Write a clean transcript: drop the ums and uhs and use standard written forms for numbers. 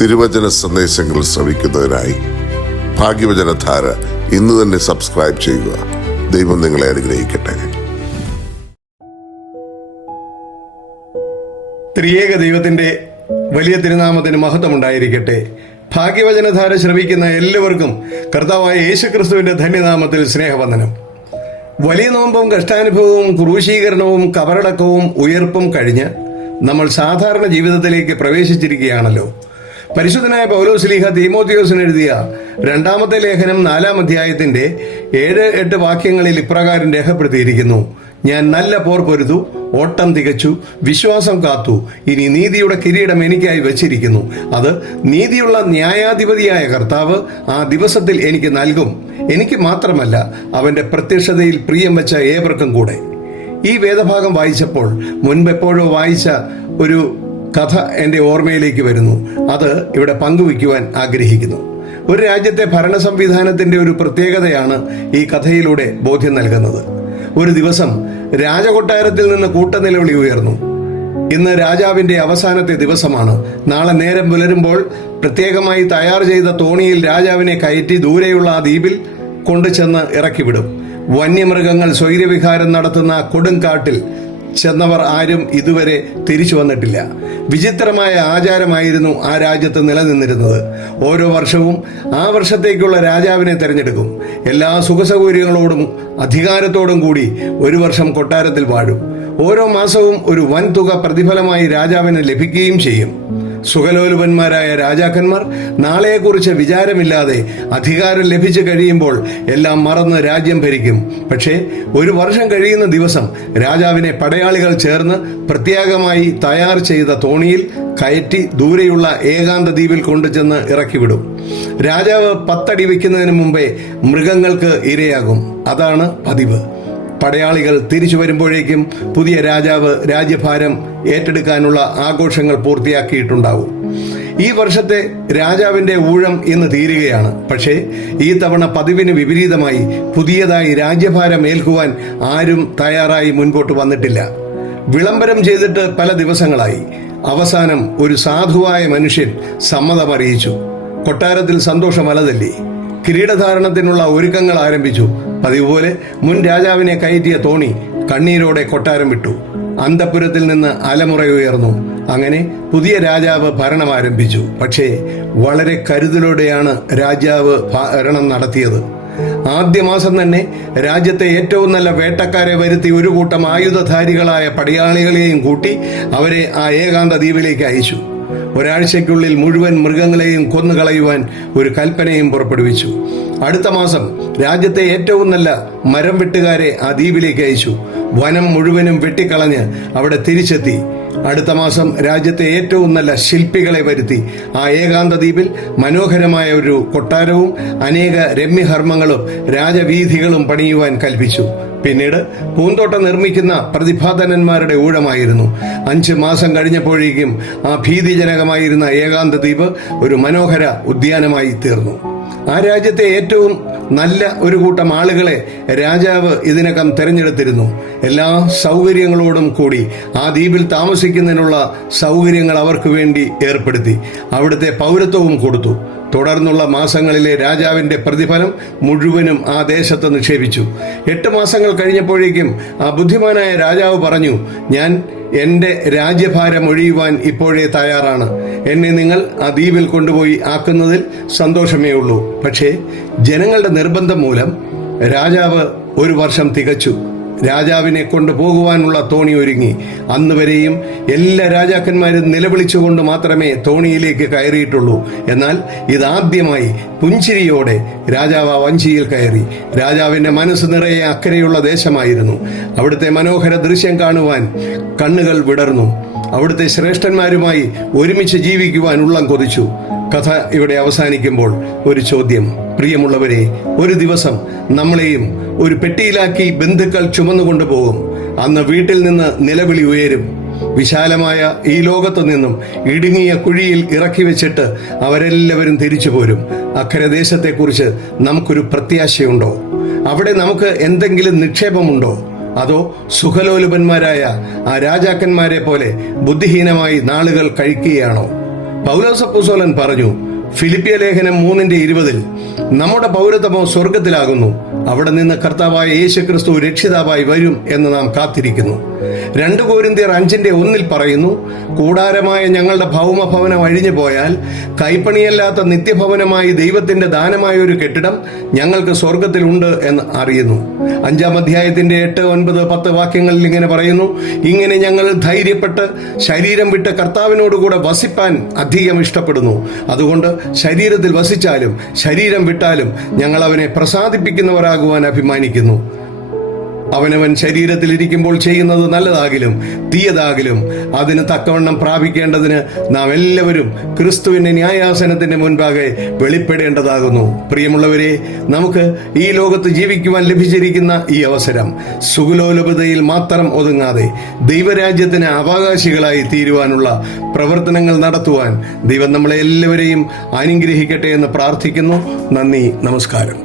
തിരുവചന സന്ദേശങ്ങൾ ശ്രവിക്കുന്നതിനായി ഭാഗ്യവചനധാര ഇന്ന് തന്നെ സബ്സ്ക്രൈബ് ചെയ്യുക. ദൈവം നിങ്ങളെ അനുഗ്രഹിക്കട്ടെ. ത്രിയേക ദൈവത്തിന്റെ വലിയ തിരുനാമത്തിന് മഹത്വമുണ്ടായിരിക്കട്ടെ. ഭാഗ്യവചനധാര ശ്രവിക്കുന്ന എല്ലാവർക്കും കർത്താവായ യേശുക്രിസ്തുവിന്റെ ധന്യനാമത്തിൽ സ്നേഹവന്ദനം. വലിയ നോമ്പും കഷ്ടാനുഭവവും ക്രൂശീകരണവും കബറടക്കവും ഉയർപ്പും കഴിഞ്ഞ് നമ്മൾ സാധാരണ ജീവിതത്തിലേക്ക് പ്രവേശിച്ചിരിക്കുകയാണല്ലോ. പരിശുദ്ധനായ പൗലോസ്ലീഹ തീമോഥെയോസിന് എഴുതിയ 2-ാമത്തെ ലേഖനം 4-ാം അധ്യായത്തിന്റെ 7-8 വാക്യങ്ങളിൽ ഇപ്രകാരം രേഖപ്പെടുത്തിയിരിക്കുന്നു: ഞാൻ നല്ല പോർ പൊരുതു, ഓട്ടം തികച്ചു, വിശ്വാസം കാത്തു. ഇനി നീതിയുടെ കിരീടം എനിക്കായി വച്ചിരിക്കുന്നു. അത് നീതിയുള്ള ന്യായാധിപതിയായ കർത്താവ് ആ ദിവസത്തിൽ എനിക്ക് നൽകും. എനിക്ക് മാത്രമല്ല, അവന്റെ പ്രത്യക്ഷതയിൽ പ്രിയം വെച്ച ഏവർക്കും കൂടെ. ഈ വേദഭാഗം വായിച്ചപ്പോൾ മുൻപെപ്പോഴോ വായിച്ച ഒരു കഥ എൻ്റെ ഓർമ്മയിലേക്ക് വരുന്നു. അത് ഇവിടെ പങ്കുവയ്ക്കുവാൻ ആഗ്രഹിക്കുന്നു. ഒരു രാജ്യത്തെ ഭരണ സംവിധാനത്തിന്റെ ഒരു പ്രത്യേകതയാണ് ഈ കഥയിലൂടെ ബോധ്യം നൽകുന്നത്. ഒരു ദിവസം രാജകൊട്ടാരത്തിൽ നിന്ന് കൂട്ടനിലവിളി ഉയർന്നു. ഇന്ന് രാജാവിന്റെ അവസാനത്തെ ദിവസമാണ്. നാളെ നേരം പുലരുമ്പോൾ പ്രത്യേകമായി തയ്യാർ ചെയ്ത തോണിയിൽ രാജാവിനെ കയറ്റി ദൂരെയുള്ള ആ ദ്വീപിൽ കൊണ്ടുചെന്ന് ഇറക്കിവിടും. വന്യമൃഗങ്ങൾ സ്വൈരവിഹാരം നടത്തുന്ന കൊടുങ്കാട്ടിൽ ചെന്നവർ ആരും ഇതുവരെ തിരിച്ചു വന്നിട്ടില്ല. വിചിത്രമായ ആചാരമായിരുന്നു ആ രാജ്യത്ത് നിലനിന്നിരുന്നത്. ഓരോ വർഷവും ആ വർഷത്തേക്കുള്ള രാജാവിനെ തെരഞ്ഞെടുക്കും. എല്ലാ സുഖസൗകര്യങ്ങളോടും അധികാരത്തോടും കൂടി ഒരു വർഷം കൊട്ടാരത്തിൽ വാഴും. ഓരോ മാസവും ഒരു വൻതുക പ്രതിഫലമായി രാജാവിന് ലഭിക്കുകയും ചെയ്യും. സുഖലോലുപന്മാരായ രാജാക്കന്മാർ നാളെയെക്കുറിച്ച് വിചാരമില്ലാതെ അധികാരം ലഭിച്ചു കഴിയുമ്പോൾ എല്ലാം മറന്ന് രാജ്യം ഭരിക്കും. പക്ഷേ ഒരു വർഷം കഴിയുന്ന ദിവസം രാജാവിനെ പടയാളികൾ ചേർന്ന് പ്രത്യേകമായി തയ്യാർ ചെയ്ത തോണിയിൽ കയറ്റി ദൂരെയുള്ള ഏകാന്ത ദ്വീപിൽ കൊണ്ടുചെന്ന് ഇറക്കിവിടും. രാജാവ് 10 അടി വയ്ക്കുന്നതിന് മുമ്പേ മൃഗങ്ങൾക്ക് ഇരയാകും. അതാണ് പതിവ്. പടയാളികൾ തിരിച്ചു വരുമ്പോഴേക്കും പുതിയ രാജാവ് രാജ്യഭാരം ഏറ്റെടുക്കാനുള്ള ആഘോഷങ്ങൾ പൂർത്തിയാക്കിയിട്ടുണ്ടാവും. ഈ വർഷത്തെ രാജാവിന്റെ ഊഴം ഇന്ന് തീരുകയാണ്. പക്ഷേ ഈ തവണ പതിവിന് വിപരീതമായി പുതിയതായി രാജ്യഭാരം ഏൽക്കുവാൻ ആരും തയ്യാറായി മുൻപോട്ട് വന്നിട്ടില്ല. വിളംബരം ചെയ്തിട്ട് പല ദിവസങ്ങളായി. അവസാനം ഒരു സാധുവായ മനുഷ്യൻ സമ്മതമറിയിച്ചു. കൊട്ടാരത്തിൽ സന്തോഷം അലതല്ലി. കിരീടധാരണത്തിനുള്ള ഒരുക്കങ്ങൾ ആരംഭിച്ചു. പതിവുപോലെ മുൻ രാജാവിനെ കയറ്റിയ തോണി കണ്ണീരോടെ കൊട്ടാരം വിട്ടു. അന്തഃപുരത്തിൽ നിന്ന് അലമുറയുയർന്നു. അങ്ങനെ പുതിയ രാജാവ് ഭരണം ആരംഭിച്ചു. പക്ഷേ വളരെ കരുതലോടെയാണ് രാജാവ് ഭരണം നടത്തിയത്. ആദ്യ മാസം തന്നെ രാജ്യത്തെ ഏറ്റവും നല്ല വേട്ടക്കാരെ വരുത്തി ഒരു കൂട്ടം ആയുധധാരികളായ പടയാളികളെയും കൂട്ടി അവരെ ആ ഏകാന്ത ദ്വീപിലേക്ക് അയച്ചു. ഒരാഴ്ചയ്ക്കുള്ളിൽ മുഴുവൻ മൃഗങ്ങളെയും കൊന്നുകളയുവാൻ ഒരു കൽപ്പനയും പുറപ്പെടുവിച്ചു. അടുത്ത മാസം രാജ്യത്തെ ഏറ്റവും നല്ല മരം വെട്ടുകാരെ ആ ദ്വീപിലേക്ക് അയച്ചു. വനം മുഴുവനും വെട്ടിക്കളഞ്ഞ് അവിടെ തിരിച്ചെത്തി. അടുത്ത മാസം രാജ്യത്തെ ഏറ്റവും നല്ല ശില്പികളെ വരുത്തി ആ ഏകാന്ത ദ്വീപിൽ മനോഹരമായ ഒരു കൊട്ടാരവും അനേക രമ്യഹർമ്മങ്ങളും രാജവീഥികളും പണിയുവാൻ കൽപ്പിച്ചു. പിന്നീട് പൂന്തോട്ടം നിർമ്മിക്കുന്ന പ്രതിഭാധനന്മാരുടെ ഊഴമായിരുന്നു. 5 മാസം കഴിഞ്ഞപ്പോഴേക്കും ആ ഭീതിജനകമായിരുന്ന ഏകാന്ത ദ്വീപ് ഒരു മനോഹര ഉദ്യാനമായി തീർന്നു. ആ രാജ്യത്തെ ഏറ്റവും നല്ല ഒരു കൂട്ടം ആളുകളെ രാജാവ് ഇതിനകം തെരഞ്ഞെടുത്തിരുന്നു. എല്ലാ സൗകര്യങ്ങളോടും കൂടി ആ ദ്വീപിൽ താമസിക്കുന്നതിനുള്ള സൗകര്യങ്ങൾ അവർക്ക് വേണ്ടി ഏർപ്പെടുത്തി. അവിടുത്തെ പൗരത്വവും കൊടുത്തു. തുടർന്നുള്ള മാസങ്ങളിലെ രാജാവിന്റെ പ്രതിഫലം മുഴുവനും ആ ദേശത്ത് നിക്ഷേപിച്ചു. 8 മാസങ്ങൾ കഴിഞ്ഞപ്പോഴേക്കും ആ ബുദ്ധിമാനായ രാജാവ് പറഞ്ഞു: ഞാൻ എന്റെ രാജ്യഭാരം ഒഴിയുവാൻ ഇപ്പോഴേ തയ്യാറാണ്. എന്നെ നിങ്ങൾ ആ ദ്വീപിൽ കൊണ്ടുപോയി ആക്കുന്നതിൽ സന്തോഷമേ ഉള്ളൂ. പക്ഷേ ജനങ്ങളുടെ നിർബന്ധം മൂലം രാജാവ് ഒരു വർഷം തികച്ചു. രാജാവിനെ കൊണ്ടുപോകുവാനുള്ള തോണി ഒരുങ്ങി. അന്നുവരെയും എല്ലാ രാജാക്കന്മാരും നിലവിളിച്ചുകൊണ്ട് മാത്രമേ തോണിയിലേക്ക് കയറിയിട്ടുള്ളൂ. എന്നാൽ ഇതാദ്യമായി പുഞ്ചിരിയോടെ രാജാവ് ആ വഞ്ചിയിൽ കയറി. രാജാവിന്റെ മനസ്സ് നിറയെ അക്കരെയുള്ള ദേശമായിരുന്നു. അവിടുത്തെ മനോഹര ദൃശ്യം കാണുവാൻ കണ്ണുകൾ വിടർന്നു. അവിടുത്തെ ശ്രേഷ്ഠന്മാരുമായി ഒരുമിച്ച് ജീവിക്കുവാൻ ഉള്ളം കൊതിച്ചു. കഥ ഇവിടെ അവസാനിക്കുമ്പോൾ ഒരു ചോദ്യം: പ്രിയമുള്ളവരെ, ഒരു ദിവസം നമ്മളെയും ഒരു പെട്ടിയിലാക്കി ബന്ധുക്കൾ ചുമന്നുകൊണ്ടുപോകും. അന്ന് വീട്ടിൽ നിന്ന് നിലവിളി ഉയരും. വിശാലമായ ഈ ലോകത്തു നിന്നും ഇടുങ്ങിയ കുഴിയിൽ ഇറക്കി വെച്ചിട്ട് അവരെല്ലാവരും തിരിച്ചു പോരും. അക്കരെ ദേശത്തെക്കുറിച്ച് നമുക്കൊരു പ്രത്യാശയുണ്ടോ? അവിടെ നമുക്ക് എന്തെങ്കിലും നിക്ഷേപമുണ്ടോ? അതോ സുഖലോലുപന്മാരായ ആ രാജാക്കന്മാരെ പോലെ ബുദ്ധിഹീനമായി നാളുകൾ കഴിക്കുകയാണോ? പൗലോസ് അപ്പോസ്തലൻ പറഞ്ഞു, ഫിലിപ്പിയ ലേഖനം 3:20, നമ്മുടെ പൗരത്വമോ സ്വർഗത്തിലാകുന്നു, അവിടെ നിന്ന് കർത്താവായ യേശുക്രിസ്തു രക്ഷിതാവായി വരും എന്ന് നാം കാത്തിരിക്കുന്നു. 2 കൊരിന്ത്യർ 5:1 പറയുന്നു, കൂടാരമായ ഞങ്ങളുടെ ഭൗമഭവനം അഴിഞ്ഞു പോയാൽ കൈപ്പണിയല്ലാത്ത നിത്യഭവനമായി ദൈവത്തിന്റെ ദാനമായ ഒരു കെട്ടിടം ഞങ്ങൾക്ക് സ്വർഗത്തിലുണ്ട് എന്ന് അറിയുന്നു. 5-ാം അധ്യായത്തിന്റെ 8, 9, 10 വാക്യങ്ങളിൽ ഇങ്ങനെ പറയുന്നു, ഇങ്ങനെ ഞങ്ങൾ ധൈര്യപ്പെട്ട് ശരീരം വിട്ട് കർത്താവിനോടുകൂടെ വസിപ്പാൻ അധികം ഇഷ്ടപ്പെടുന്നു. അതുകൊണ്ട് ശരീരത്തിൽ വസിച്ചാലും ശരീരം വിട്ടാലും ഞങ്ങൾ അവനെ പ്രസാദിപ്പിക്കുന്നവരാകുവാൻ അഭിമാനിക്കുന്നു. അവനവൻ ശരീരത്തിലിരിക്കുമ്പോൾ ചെയ്യുന്നത് നല്ലതാകിലും തീയതാകിലും അതിന് തക്കവണ്ണം പ്രാപിക്കേണ്ടതിന് നാം എല്ലാവരും ക്രിസ്തുവിന്റെ ന്യായാസനത്തിന്റെ മുൻപാകെ വെളിപ്പെടേണ്ടതാകുന്നു. പ്രിയമുള്ളവരെ, നമുക്ക് ഈ ലോകത്ത് ജീവിക്കുവാൻ ലഭിച്ചിരിക്കുന്ന ഈ അവസരം സുഖലോലുപതയിൽ മാത്രം ഒതുങ്ങാതെ ദൈവരാജ്യത്തിന് അവകാശികളായി തീരുവാനുള്ള പ്രവർത്തനങ്ങൾ നടത്തുവാൻ ദൈവം നമ്മളെ എല്ലാവരെയും അനുഗ്രഹിക്കട്ടെ എന്ന് പ്രാർത്ഥിക്കുന്നു. നന്ദി, നമസ്കാരം.